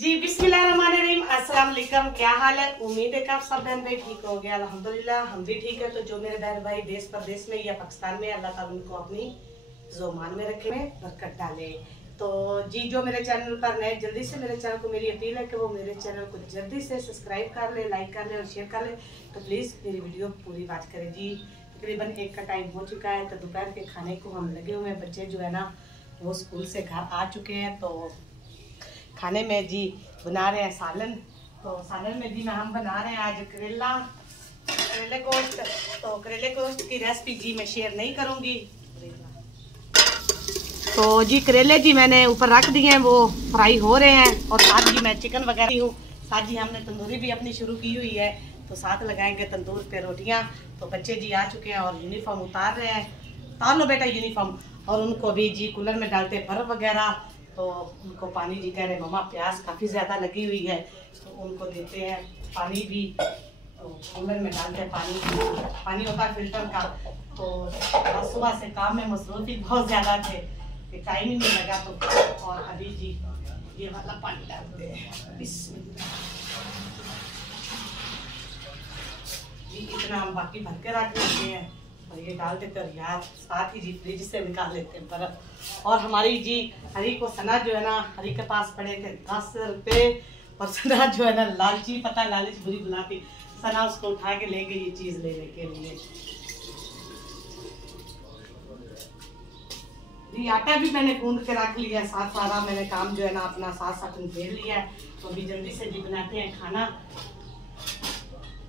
जी बिस्मिल्लाहिर्रहमानिर्रहीम, अस्सलाम वालेकुम। क्या हाल है? उम्मीद है कि आप सब बहन भाई ठीक होंगे। अल्हम्दुलिल्लाह हम भी ठीक है। तो जो मेरे बहन भाई देश परदेश में या पाकिस्तान में, अल्लाह ताला उनको अपनी ज़ुबान में रखे, में बरकत डाले। तो जी जो मेरे चैनल पर नए, जल्दी से मेरे चैनल को मेरी अपील है कि वो मेरे चैनल को जल्दी से सब्सक्राइब कर ले, लाइक कर ले और शेयर कर ले। तो प्लीज़ मेरी वीडियो पूरी वॉच करें। जी तकरीबन 1 का टाइम हो चुका है, तो दोपहर के खाने को हम लगे हुए हैं। बच्चे जो है ना वो स्कूल से घर आ चुके हैं। तो खाने में जी बना रहे हैं सालन। तो सालन में जी हम बना रहे हैं आज करेले गोश्त। तो करेले गोश्त की रेसिपी जी मैं शेयर नहीं करूंगी। तो जी करेले जी मैंने ऊपर रख दिए हैं, वो फ्राई हो रहे हैं। और साथ जी मैं चिकन वगैरह हूँ। साथ जी हमने तंदूरी भी अपनी शुरू की हुई है, तो साथ लगाएंगे तंदूर पे रोटियाँ। तो बच्चे जी आ चुके हैं और यूनिफॉर्म उतार रहे हैं। उतार लो बेटा यूनिफॉर्म। और उनको भी जी कूलर में डालते बर्फ़ वगैरह। तो उनको पानी जी कह रहे मम्मा प्यास काफ़ी ज़्यादा लगी हुई है, तो उनको देते हैं पानी भी। तो कूलर में डालते हैं पानी होता है फिल्टर का। तो सुबह से काम में मसरूफ़ी बहुत ज़्यादा थे कि टाइम ही नहीं लगा। तो और अभी जी ये वाला पानी डालते हैं। जी इतना हम बाकी भर के रख लेते हैं और ये डाल देते हैं यार। साथ ही जी फ्रिज से निकाल लेते हैं बर्फ। और हमारी जी हरी को सना जो है ना, हरी के पास पड़े थे 10 रुपये। और सना जो है ना लालची, पता लालच बुरी बुलाती, सना उसको उठा के ले गई ये चीज़ लेने के लिए। जी आटा भी मैंने गूंद के रख लिया, साथ सारा मैंने काम जो है ना अपना साथ साथ घेर लिया है। तो अभी जल्दी से जी बनाते हैं खाना।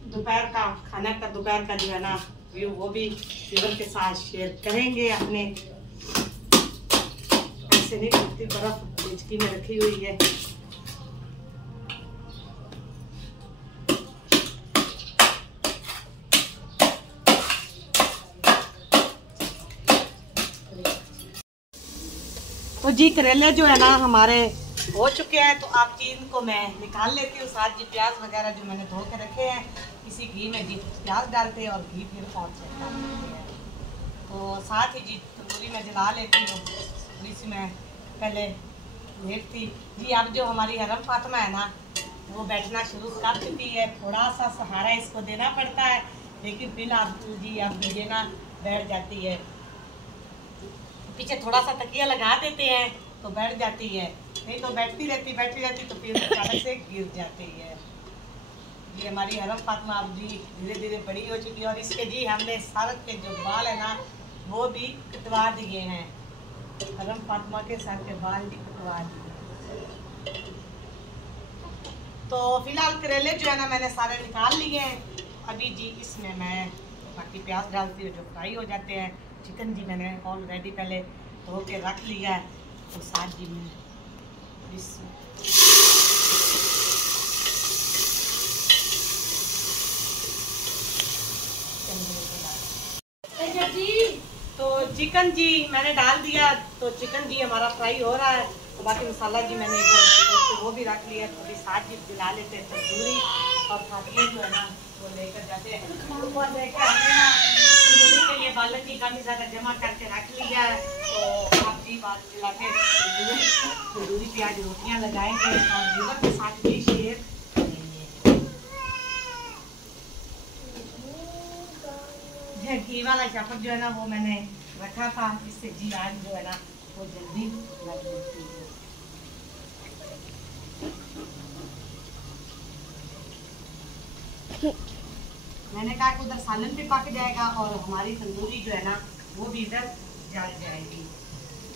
दोपहर का खाना का दोपहर का जो है ना व्यू वो भी सीवर के साथ शेयर करेंगे अपने। ऐसे नहीं करती, बर्फ डिचकी में रखी हुई है। तो जी करेले जो है ना हमारे हो चुके हैं। तो आप जी इनको मैं निकाल लेती हूँ। साथ जी प्याज वगैरह जो मैंने धो के रखे हैं, इसी घी में जी प्याज डालते हैं और घी फिर और डाल देते हैं। तो साथ ही जी तंदूरी में जला लेती हूँ। थोड़ी सी मैं पहले लेट थी जी। अब जो हमारी हरम फातिमा है ना वो बैठना शुरू कर चुकी है। थोड़ा सा सहारा इसको देना पड़ता है, लेकिन फिर आप जी अब ये ना बैठ जाती है। पीछे थोड़ा सा तकिया लगा देते हैं तो बैठ जाती है, नहीं तो बैठती रहती तो फिर अचानक से गिर जाती है। ये हमारी हरम फातिमा अब जी धीरे धीरे बड़ी हो चुकी है। और इसके जी हमने सर के जो बाल है ना वो भी कटवा दिए हैं। हरम फातिमा के सर के बाल भी कटवा दिए। तो फिलहाल करेले जो है ना मैंने सारे निकाल लिए हैं। अभी जी इसमें मैं बाकी प्याज डालती हूँ जो फ्राई हो जाते हैं। चिकन जी मैंने ऑलरेडी पहले धो के रख लिया है। तो साथ जी मैं तो चिकन जी मैंने डाल दिया। तो चिकन जी हमारा फ्राई हो रहा है। तो बाकी मसाला जी मैंने इधर वो भी रख लिया। तो अभी साथ जी दिला लेते हैं तंदूरी। और खातियाँ जो है ना वो लेकर जाते हैं ऊपर लेकर आते हैं तंदूरी के लिए। बालन जी काफ़ी ज़्यादा जमा करके रख लिया है। तो आप जी बात मिला के तंदूरी पे आज रोटियाँ लगाएंगे और लीवर के साथ भी शेयर करेंगे। घी वाला चापर जो है ना वो मैंने रखा था, इससे जी आज जो है ना वो जल्दी लग जाती है। मैंने कहा कि उधर सालन भी पक जाएगा और हमारी तंदूरी जो है ना वो भी इधर जल जाएगी।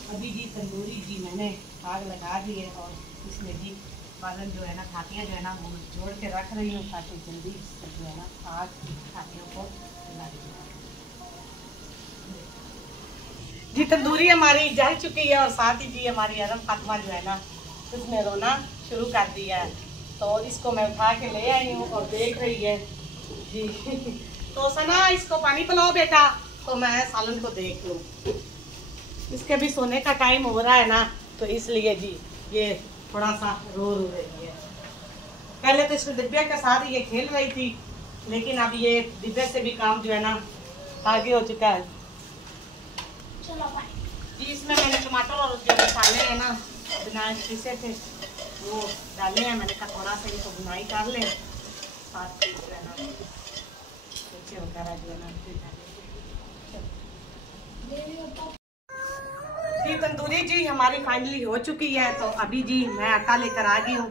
अभी जी तंदूरी जी मैंने आग लगा दी है और इसमें जी बालन जो है ना खातियाँ जो है ना वो जोड़ के रख रही हूँ ताकि जल्दी जो है ना आग खातियों को लग जाए। जी तंदूरी हमारी जल चुकी है और साथ ही जी हमारी हरम फातिमा जो है ना उसने रोना शुरू कर दिया है। तो इसको मैं उठा के ले आई हूँ और देख रही है जी। तो सना इसको पानी पिलाओ बेटा। तो मैं सालन को देख लूँ, इसके भी सोने का टाइम हो रहा है ना, तो इसलिए जी ये थोड़ा सा रो रही है। पहले तो इसको डिब्बे के साथ ये खेल रही थी, लेकिन अब ये डिब्बे से भी काम जो है ना आगे हो चुका है। चलो जी इसमें मैंने टमाटर और जो मसाले हैं ना बिना पीसे थे वो डाले हैं, मैंने कहा थोड़ा सा इनको बुनाई कर लें, साथ जो है ना कुछ वगैरह जो है ना जी। तंदूरी जी हमारी फाइनली हो चुकी है। तो अभी जी मैं आटा लेकर आ गई हूँ।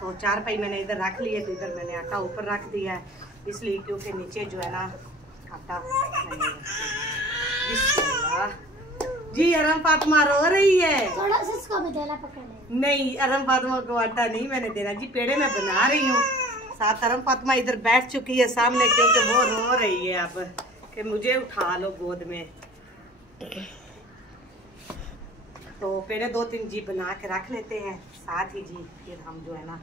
तो 4 पाई मैंने इधर रख लिए, तो इधर मैंने आटा ऊपर रख दिया है, इसलिए क्योंकि नीचे जो है ना आटा नहीं है। जी अरम फातिमा रो रही है, थोड़ा सा इसको भी देना पकड़े। नहीं अरम फातिमा को आटा नहीं मैंने देना जी, पेड़े में बना रही हूँ। साथ अरम फातिमा इधर बैठ चुकी है सामने, क्योंकि वो रो रही है अब कि मुझे उठा लो गोद में। तो पेड़े 2-3 जी बना के रख लेते हैं, साथ ही जी फिर हम जो है ना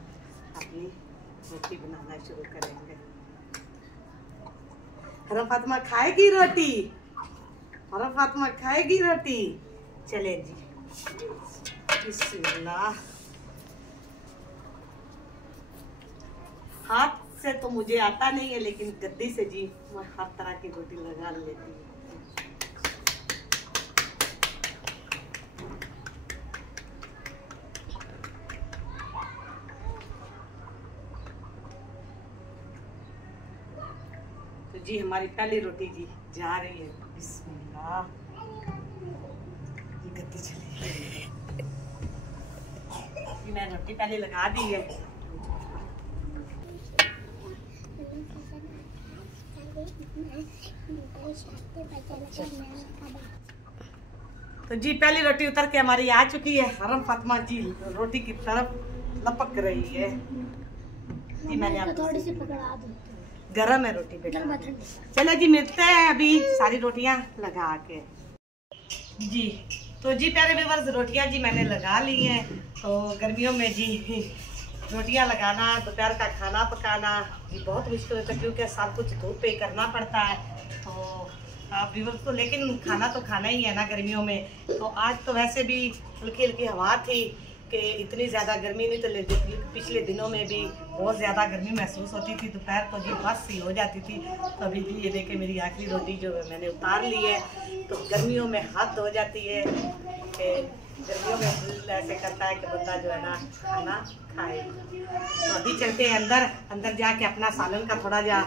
अपनी रोटी बनाना शुरू करेंगे। अरम फातिमा खाएगी रोटी, अरम फातिमा खाएगी रोटी। चले जी बिस्मिल्लाह। हाथ से तो मुझे आता नहीं है, लेकिन गद्दी से जी मैं हर तरह की रोटी लगा लेती हूँ। तो जी हमारी पहली रोटी जी जा रही है। बिस्मिल्लाह। ये गद्दी चली, मैं रोटी पहले लगा दी है। तो जी पहली रोटी उतर के हमारी आ चुकी है। अरम फातिमा जी रोटी की तरफ लपक रही है जी। मैंने आपको थोड़ी सी पकड़ा दूं, गरम है रोटी बेटा। चलो जी मिलते हैं अभी सारी रोटियां लगा के जी। तो जी प्यारे व्यूअर्स रोटियां जी मैंने लगा ली हैं। तो गर्मियों में जी रोटियां लगाना, दोपहर का खाना पकाना जी बहुत मुश्किल होता है, क्योंकि सब कुछ धूप पे करना पड़ता है। तो आप व्यूअर्स तो लेकिन खाना तो खाना ही है ना गर्मियों में। तो आज तो वैसे भी हल्की हल्की हवा थी कि इतनी ज़्यादा गर्मी नहीं, तो पिछले दिनों में भी बहुत ज़्यादा गर्मी महसूस होती थी। दोपहर को जी बस ही हो जाती थी। तो अभी जी ये देखे मेरी आखिरी रोटी जो है मैंने उतार ली है। तो गर्मियों में हद हो जाती है कि गर्मियों में दिल ऐसे करता है कि बंदा जो है ना खाना खाए। तो अभी चलते हैं अंदर जाके अपना सालन का थोड़ा जा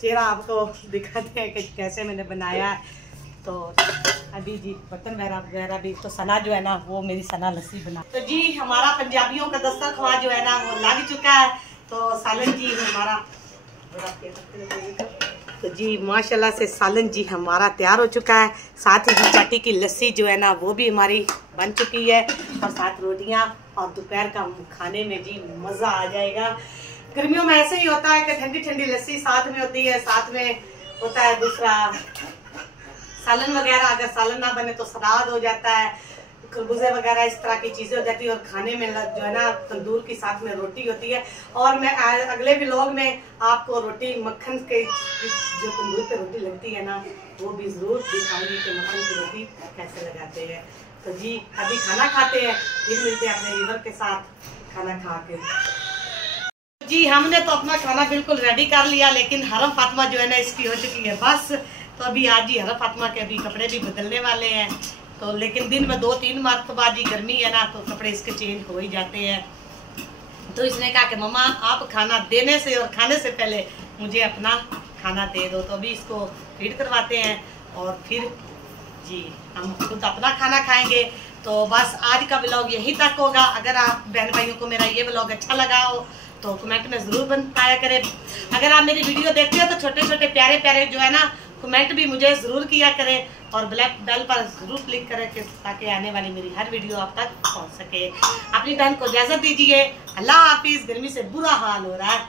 चेहरा आपको दिखाते हैं कि कैसे मैंने बनाया है। तो अभी जी बर्तन वगैरह भी, तो सना जो है ना वो मेरी सना लस्सी बना। तो जी हमारा पंजाबियों का दस्तरख्वान जो है ना वो लग चुका है। तो सालन जी हमारा, तो जी माशाल्लाह से सालन जी हमारा तैयार हो चुका है। साथ ही चाटी की लस्सी जो है ना वो भी हमारी बन चुकी है, और साथ रोटियां, और दोपहर का खाने में जी मज़ा आ जाएगा। गर्मियों में ऐसे ही होता है कि ठंडी ठंडी लस्सी साथ में होती है, साथ में होता है दूसरा सालन वगैरह। अगर सालन ना बने तो सलाद हो जाता है, खरबूजे वगैरह इस तरह की चीजें हो जाती है। और खाने में जो है ना तंदूर की साथ में रोटी होती है। और मैं अगले व्लॉग में आपको रोटी मक्खन के जो तंदूर पे रोटी लगती है ना वो भी जरूर दिखाऊंगी कि मक्खन की रोटी कैसे लगाते हैं। तो जी अभी खाना खाते हैं, फिर मिलते हैं अपने व्यूअर के साथ खाना खा के। जी हमने तो अपना खाना बिल्कुल रेडी कर लिया, लेकिन हरम फातिमा जो है ना इसकी हो चुकी है बस। तो अभी आज ही हरम फातिमा के अभी कपड़े भी बदलने वाले हैं। तो लेकिन दिन में 2-3 मरतबा जी गर्मी है ना, तो कपड़े इसके चेंज हो ही जाते हैं। तो इसने कहा कि मम्मा आप खाना देने से और खाने से पहले मुझे अपना खाना दे दो। तो अभी इसको फीड करवाते हैं और फिर जी हम खुद अपना खाना खाएंगे। तो बस आज का व्लॉग यहीं तक होगा। अगर आप बहन भाइयों को मेरा ये व्लॉग अच्छा लगा हो तो कमेंट में ज़रूर बताया करें। अगर आप मेरी वीडियो देखते हो तो छोटे छोटे प्यारे प्यारे जो है ना कमेंट भी मुझे ज़रूर किया करें, और ब्लैक बेल पर ज़रूर क्लिक करें ताकि आने वाली मेरी हर वीडियो आप तक पहुंच सके। अपनी बहन को इजाज़त दीजिए। अल्लाह हाफिज़। गर्मी से बुरा हाल हो रहा है।